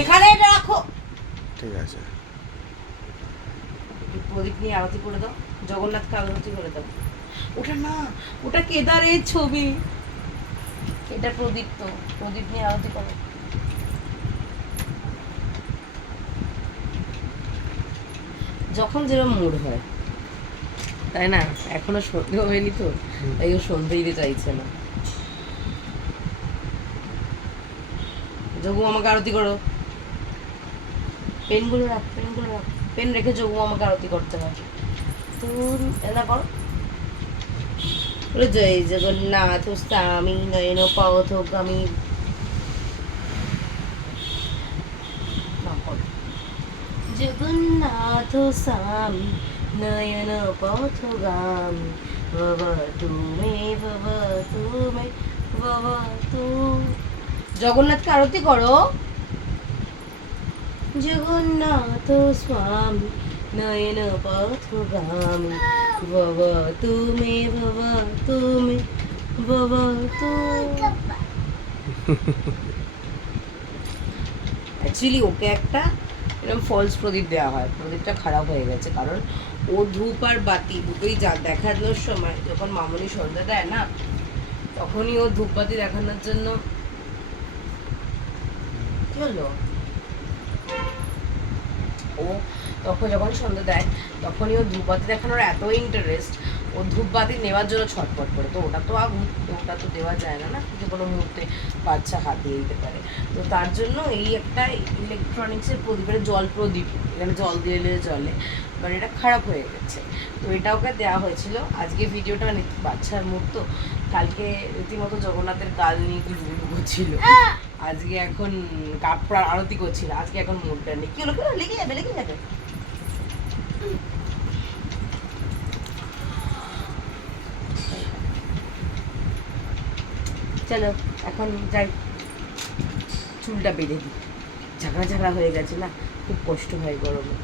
এখানে এটা রাখো। ঠিক আছে, প্রদীপ নিয়ে আরতি করে দাও, জগন্নাথকে আরতি করে দাও। ওটা না, ওটা কেদারের ছবি, এটা প্রদীপ। তো প্রদীপ নিয়ে আরতি করো। যখন যেরকম মুড হয়, তাই না? এখনো সন্ধে হয়নি তো, তাই ও সন্ধে দিতে চাইছে না। যোগু আমাকে আরতি করো। পেনগুলো রাখ, পেনগুলো রাখ, পেন রেখে যোগু আমাকে আরতি করতে হয়। তুমি এটা করো। জয় জগন্নাথ স্বামী নয়ন পথগামী। জগন্নাথ স্বামী নয়ন পথগামী ভবতু মে ভবতু মে ভবতু। জগন্নাথকে আরতি করো। জগন্নাথ স্বামী নয়ন পথগামী ভবতু মে ভবতু মে ভবতু। অ্যাকচুয়ালি ওকে একটা এরকম ফলস প্রদীপ দেওয়া হয়, প্রদীপটা খারাপ হয়ে গেছে, কারণ ও ধূপ আর বাতি দুটোই দেখানোর সময় যখন মামনি সন্ধ্যা দেয় না, তখনই ও ধূপ বাতি দেখানোর জন্য কি হলো, ও তখন যখন সন্ধ্যা দেয় তখনই ও ধূপবাতি দেখানোর এত ইন্টারেস্ট, ও ধূপবাতি নেওয়ার জন্য ছটফট করে। তো ওটা তো আগুন, তো ওটা তো দেওয়া যায় না, না যে কোনো মুহূর্তে বাচ্চা হাত দিয়ে দিতে পারে। তো তার জন্য এই একটা ইলেকট্রনিক্সের প্রদীপের জল প্রদীপ, এখানে জল দিলে জলে, মানে এটা খারাপ হয়ে গেছে। তো এটা ওকে দেওয়া হয়েছিল। আজকে ভিডিওটা মানে বাচ্চার মুখ তো, কালকে রীতিমতো জগন্নাথের গাল নিয়ে গুলো ছিল, আজকে এখন কাপড় আরতি করছিল, আজকে এখন মুডটা নেই। কি হলো, কি হলো, লেগে যাবে, লেগে যাবে। চলো এখন যাই, চুলটা বেঁধে দিই, ঝাঁকড়া ঝাঁকড়া হয়ে গেছে না, খুব কষ্ট হয় গরমে।